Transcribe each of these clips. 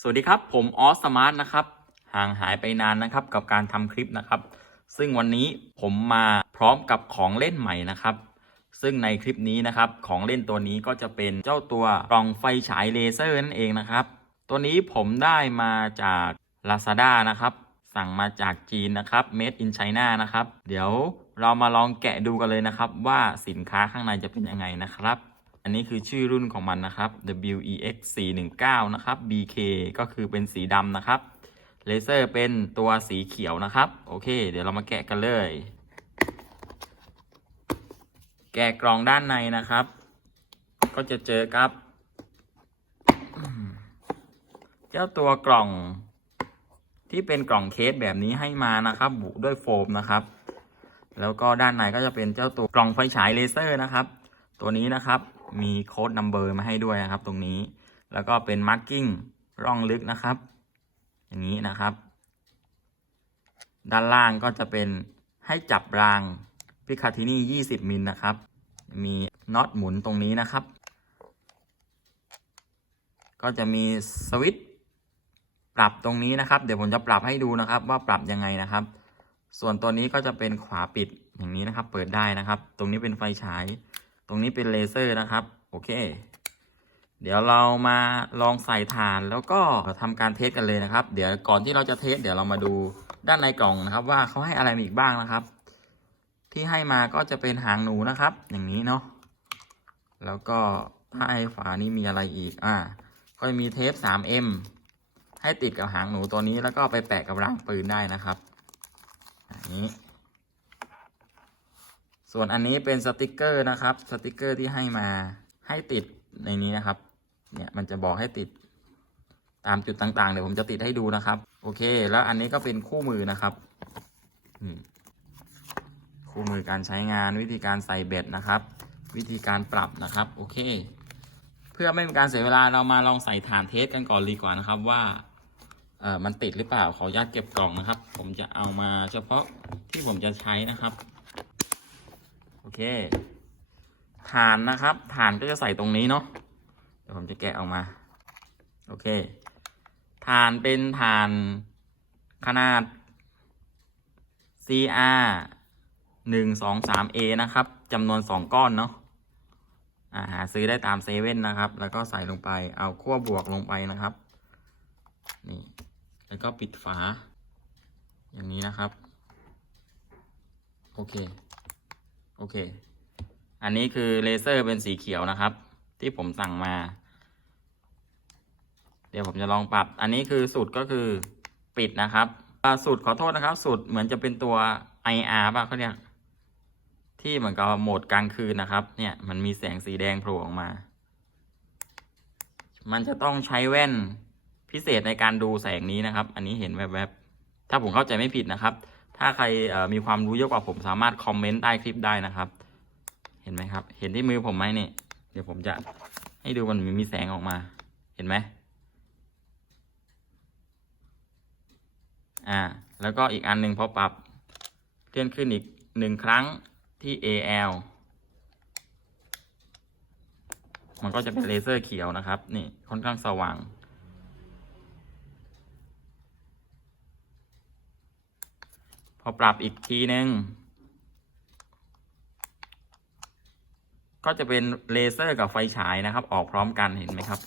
สวัสดีครับ ผมออสสมาร์ทนะครับ ห่างหายไปนานนะครับกับการทำคลิปนะครับ ซึ่งวันนี้ผมมาพร้อมกับของเล่นใหม่นะครับ ซึ่งในคลิปนี้นะครับของเล่นตัวนี้ก็จะเป็นเจ้าตัวกล่องไฟฉายเลเซอร์นั่นเองนะครับ ตัวนี้ผมได้มาจาก Lazada นะครับ สั่งมาจากจีนนะครับ Made in China นะครับ เดี๋ยวเรามาลองแกะดูกันเลยนะครับ ว่าสินค้าข้างในจะเป็นยังไงนะครับ อันนี้คือชื่อรุ่นของมันนะครับ WEX 419นะครับ BK ก็คือเป็นสีดำนะครับ เลเซอร์เป็นตัวสีเขียวนะครับ โอเค เดี๋ยวเรามาแกะกันเลย แกะกล่องด้านในนะครับ ก็จะเจอครับ เจ้าตัวกล่องที่เป็นกล่องเคสแบบนี้ให้มานะครับบุด้วยโฟมนะครับ แล้วก็ด้านในก็จะเป็นเจ้าตัวกล่องไฟฉายเลเซอร์นะครับ ตัวนี้นะครับ มีโค้ดนัมเบอร์มาให้ด้วยนะครับ ตรงนี้ แล้วก็เป็นมาร์กิ้งร่องลึกนะครับ อย่างนี้นะครับ ด้านล่างก็จะเป็นให้จับรางพิคาทินี่20มิลนะครับ มีน็อตหมุนตรงนี้นะครับ ก็จะมีสวิตช์ปรับตรงนี้นะครับ เดี๋ยวผมจะปรับให้ดูนะครับ ว่าปรับยังไงนะครับ ส่วนตัวนี้ก็จะเป็นขวาปิดอย่างนี้นะครับ เปิดได้นะครับ ตรงนี้เป็นไฟฉาย ตรงนี้เป็นเลเซอร์นะครับ โอเค เดี๋ยวเรามาลองใส่ฐานแล้วก็ทำการเทสกันเลยนะครับ เดี๋ยวก่อนที่เราจะเทสเดี๋ยวเรามาดูด้านในกล่องนะครับ ว่าเขาให้อะไรมาอีกบ้างนะครับ ที่ให้มาก็จะเป็นหางหนูนะครับ อย่างนี้เนาะแล้วก็ถ้าไอ้ฝานี้มีอะไรอีกอ่าก็มีเทป 3M ให้ติดกับหางหนูตัวนี้แล้วก็ไปแปะกับรางปืนได้นะครับอย่างนี้ ส่วนอันนี้เป็นสติกเกอร์นะครับ สติกเกอร์ที่ให้มาให้ติดในนี้นะครับ เนี่ยมันจะบอกให้ติดตามจุดต่างๆ เดี๋ยวผมจะติดให้ดูนะครับ โอเค แล้วอันนี้ก็เป็นคู่มือนะครับคู่มือการใช้งานวิธีการใส่เบ็ดนะครับ วิธีการปรับนะครับ โอเค เพื่อไม่เป็นการเสียเวลาเรามาลองใส่ฐานเทสกันก่อนดีกว่านะครับว่าเออมันติดหรือเปล่าขออนุญาตเก็บกล่องนะครับ ผมจะเอามาเฉพาะที่ผมจะใช้นะครับ อเคฐานนะครับฐานก็จะใส่ตรงนี้เนาะเดี๋ยวผมจะแกะออกมา โอเคฐานเป็นฐานขนาด CR หนึ่งสองสาม A นะครับจำนวนสองก้อนเนาะอ่าหาซื้อได้ตามเซเว่นนะครับ แล้วก็ใส่ลงไปเอาขั้วบวกลงไปนะครับ นี่ แล้วก็ปิดฝา อย่างนี้นะครับ โอเค โอเค อันนี้คือเลเซอร์เป็นสีเขียวนะครับ ที่ผมสั่งมา เดี๋ยวผมจะลองปรับ อันนี้คือสูตรก็คือปิดนะครับสูตรขอโทษนะครับ สูตรเหมือนจะเป็นตัว IR ป่ะเขาเนี่ยที่เหมือนกับโหมดกลางคืนนะครับ เนี่ยมันมีแสงสีแดงโผล่ออกมา มันจะต้องใช้แว่นพิเศษในการดูแสงนี้นะครับ อันนี้เห็นแวบๆ ถ้าผมเข้าใจไม่ผิดนะครับ ถ้าใครมีความรู้เยอะกว่าผมสามารถคอมเมนต์ใต้คลิปได้นะครับ เห็นไหมครับ เห็นที่มือผมไหมเนี่ยเดี๋ยวผมจะให้ดูมันมีแสงออกมา เห็นไหมอ่า แล้วก็อีกอันหนึ่งพอปรับเลื่อนขึ้นอีกหนึ่งครั้งที่ AL มันก็จะเป็นเลเซอร์เขียวนะครับ นี่ค่อนข้างสว่าง พอปรับอีกทีนึง ก็จะเป็นเลเซอร์กับไฟฉายนะครับ ออกพร้อมกันเห็นไหมครับ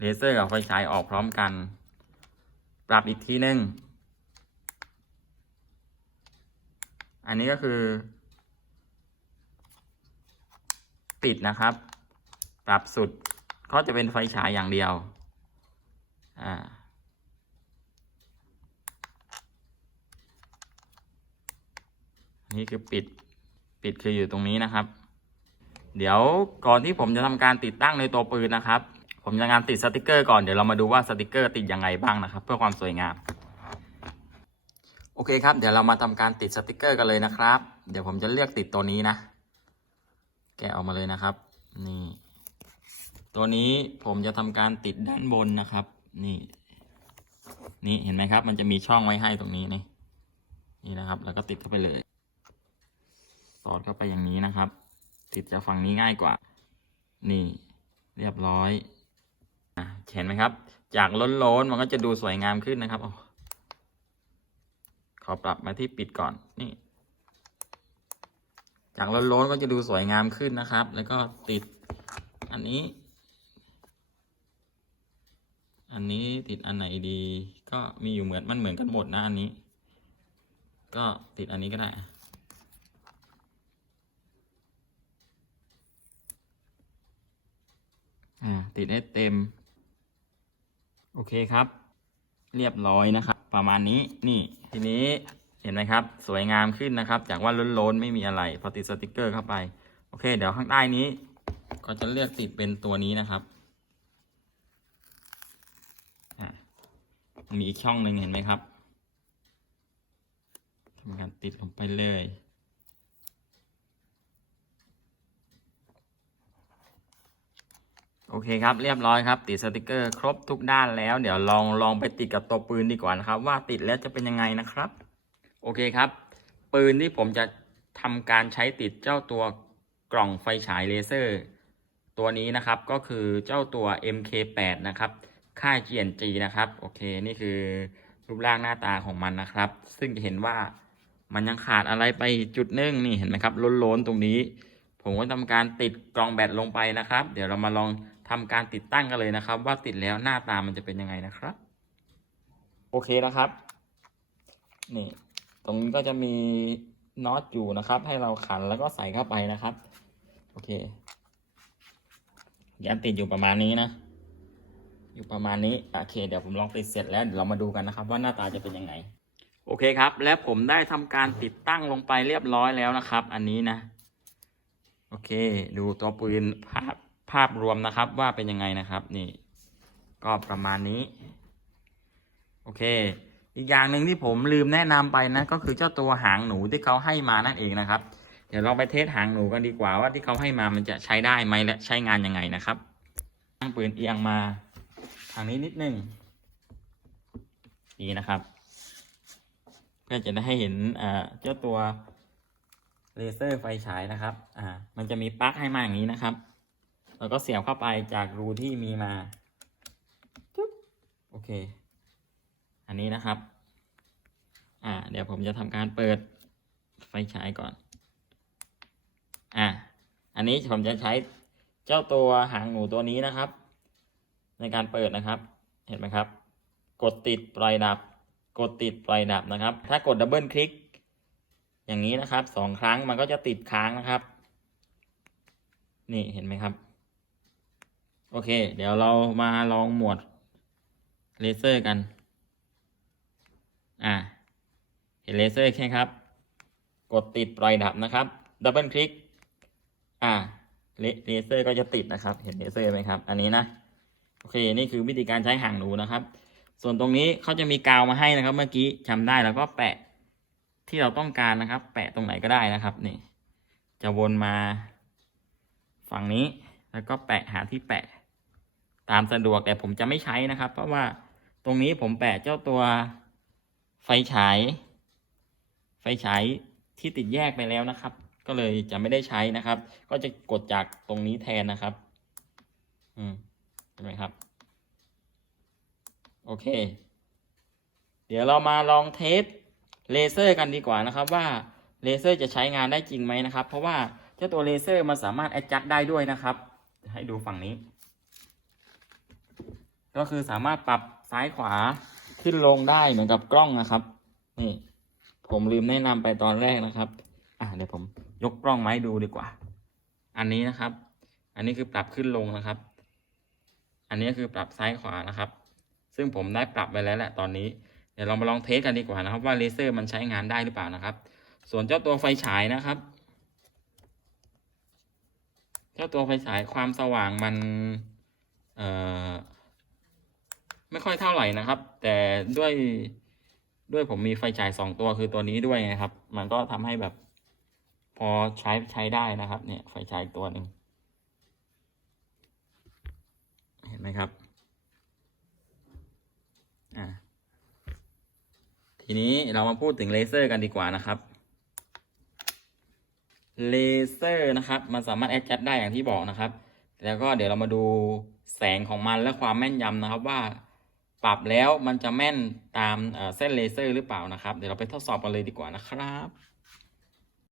เลเซอร์กับไฟฉายออกพร้อมกัน ปรับอีกทีนึง อันนี้ก็คือ ปิดนะครับ ปรับสุดก็จะเป็นไฟฉายอย่างเดียว อ่า นี่คือปิดปิดคืออยู่ตรงนี้นะครับ เดี๋ยวก่อนที่ผมจะทำการติดตั้งในตัวปืนนะครับ ผมจะงานติดสติกเกอร์ก่อนเดี๋ยวเรามาดูว่าสติกเกอร์ติดยังไงบ้างนะครับ เพื่อความสวยงามโอเคครับ เดี๋ยวเรามาทำการติดสติกเกอร์กันเลยนะครับ เดี๋ยวผมจะเลือกติดตัวนี้นะ แกะออกมาเลยนะครับ นี่ ตัวนี้ผมจะทำการติดด้านบนนะครับ นี่ นี่เห็นไหมครับ มันจะมีช่องไว้ให้ตรงนี้นี่นี่นะครับ แล้วก็ติดเข้าไปเลย สอดเข้าไปอย่างนี้นะครับ ติดจากฝั่งนี้ง่ายกว่า นี่ เรียบร้อยอเห็นไหมครับ จากล้นๆมันก็จะดูสวยงามขึ้นนะครับอขอปรับมาที่ปิดก่อนนี่ จากล้นๆก็จะดูสวยงามขึ้นนะครับ แล้วก็ติดอันนี้ อันนี้ติดอันไหนดี ก็มีอยู่เหมือนมันเหมือนกันหมดนะอันนี้ ก็ติดอันนี้ก็ได้ อ่าติดให้เต็ม โอเคครับ เรียบร้อยนะครับ ประมาณนี้นี่ทีนี้เห็นไหมครับ สวยงามขึ้นนะครับ จากว่าล้นๆไม่มีอะไร พอติดสติกเกอร์เข้าไป โอเค เดี๋ยวข้างใต้นี้ ก็จะเลือกติดเป็นตัวนี้นะครับมีอีกช่องหนึ่งเห็นไหมครับทำการติดลงไปเลย โอเคครับเรียบร้อยครับ ติดสติกเกอร์ครบทุกด้านแล้ว เดี๋ยวลองลองไปติดกับตัวปืนดีกว่านะครับ ว่าติดแล้วจะเป็นยังไงนะครับ โอเคครับ ปืนที่ผมจะทำการใช้ติดเจ้าตัวกล่องไฟฉายเลเซอร์ ตัวนี้นะครับก็คือเจ้าตัว MK8 นะครับค่าย GNG นะครับโอเคนี่คือรูปร่างหน้าตาของมันนะครับ ซึ่งจะเห็นว่ามันยังขาดอะไรไปจุดหนึงนี่เห็นไหมครับล้นๆตรงนี้ ผมก็ทำการติดกล่องแบตลงไปนะครับ เดี๋ยวเรามาลอง ทำการติดตั้งกันเลยนะครับ ว่าติดแล้วหน้าตามันจะเป็นยังไงนะครับ โอเคนะครับ นี่ ตรงนี้ก็จะมีน็อตอยู่นะครับ ให้เราขันแล้วก็ใส่เข้าไปนะครับ โอเคยันติดอยู่ประมาณนี้นะ อยู่ประมาณนี้โอเค เดี๋ยวผมลองติดเสร็จแล้วเดี๋ยวเรามาดูกันนะครับ ว่าหน้าตาจะเป็นยังไง โอเคครับ และผมได้ทำการติดตั้งลงไปเรียบร้อยแล้วนะครับ อันนี้นะ โอเค ดูตัวปืนภาพ ภาพรวมนะครับว่าเป็นยังไงนะครับนี่ ก็ประมาณนี้ โอเค อีกอย่างหนึ่งที่ผมลืมแนะนำไปนะ ก็คือเจ้าตัวหางหนูที่เขาให้มานั่นเองนะครับ เดี๋ยวเราไปเทสหางหนูกันดีกว่าว่าที่เขาให้มามันจะใช้ได้ไหมและใช้งานยังไงนะครับตั้งปืนเอียงมา ทางนี้นิดนึงนี่นะครับเพื่อจะได้ให้เห็นอ่าเจ้าตัวเลเซอร์ไฟฉายนะครับ อ่า มันจะมีปลั๊กให้มาอย่างนี้นะครับ แล้วก็เสียบเข้าไปจากรูที่มีมาโอเค อันนี้นะครับ อ่า เดี๋ยวผมจะทำการเปิดไฟฉายก่อน อ่า อันนี้ผมจะใช้เจ้าตัวหางหนูตัวนี้นะครับ ในการเปิดนะครับ เห็นไหมครับ กดติดปล่อยดับ กดติดปล่อยดับนะครับ ถ้ากดดับเบิลคลิก อย่างนี้นะครับสองครั้งมันก็จะติดค้างนะครับ นี่เห็นไหมครับ โอเค เดี๋ยวเรามาลองหมวดเลเซอร์กัน อ่าเห็นเลเซอร์ใช่ครับ กดติดปล่อยดับนะครับ ดับเบิลคลิก อ่าเลเลเซอร์ก็จะติดนะครับ เห็นเลเซอร์ไหมครับ อันนี้นะ โอเค นี่คือวิธีการใช้หางหนูนะครับ ส่วนตรงนี้เขาจะมีกาวมาให้นะครับ เมื่อกี้จำได้แล้วก็แปะที่เราต้องการนะครับ แปะตรงไหนก็ได้นะครับ นี่ จะวนมา ฝั่งนี้ แล้วก็แปะหาที่แปะ ตามสะดวกแต่ผมจะไม่ใช้นะครับ เพราะว่าตรงนี้ผมแปะเจ้าตัวไฟฉาย ไฟฉายที่ติดแยกไปแล้วนะครับ ก็เลยจะไม่ได้ใช้นะครับ ก็จะกดจากตรงนี้แทนนะครับ อืมเห็นไหมครับ โอเค เดี๋ยวเรามาลองเทสเลเซอร์กันดีกว่านะครับ ว่าเลเซอร์จะใช้งานได้จริงไหมนะครับ เพราะว่าเจ้าตัวเลเซอร์มันสามารถแอดจัดได้ด้วยนะครับ ให้ดูฝั่งนี้ ก็คือสามารถปรับซ้ายขวาขึ้นลงได้เหมือนกับกล้องนะครับ นี่ผมลืมแนะนำไปตอนแรกนะครับ อะเดี๋ยวผมยกกล้องไม้ดูดีกว่า อันนี้นะครับ อันนี้คือปรับขึ้นลงนะครับ อันนี้คือปรับซ้ายขวานะครับ ซึ่งผมได้ปรับไปแล้วแหละตอนนี้ เดี๋ยวเรามาลองเทสกันดีกว่านะครับว่าเลเซอร์มันใช้งานได้หรือเปล่านะครับ ส่วนเจ้าตัวไฟฉายนะครับ เจ้าตัวไฟฉายความสว่างมัน เอ่อ ไม่ค่อยเท่าไหร่นะครับ แต่ด้วยด้วยผมมีไฟฉายสองตัวคือตัวนี้ด้วยไงครับ มันก็ทำให้แบบ พอใช้ใช้ได้นะครับ เนี่ยไฟฉายตัวหนึ่งเห็นไหมครับอ่าทีนี้เรามาพูดถึงเลเซอร์กันดีกว่านะครับเลเซอร์นะครับ มันสามารถแอดจัดได้อย่างที่บอกนะครับ แล้วก็เดี๋ยวเรามาดูแสงของมันและความแม่นยำนะครับว่า ปรับแล้วมันจะแม่นตามเส้นเลเซอร์หรือเปล่านะครับ เดี๋ยวเราไปทดสอบกันเลยดีกว่านะครับ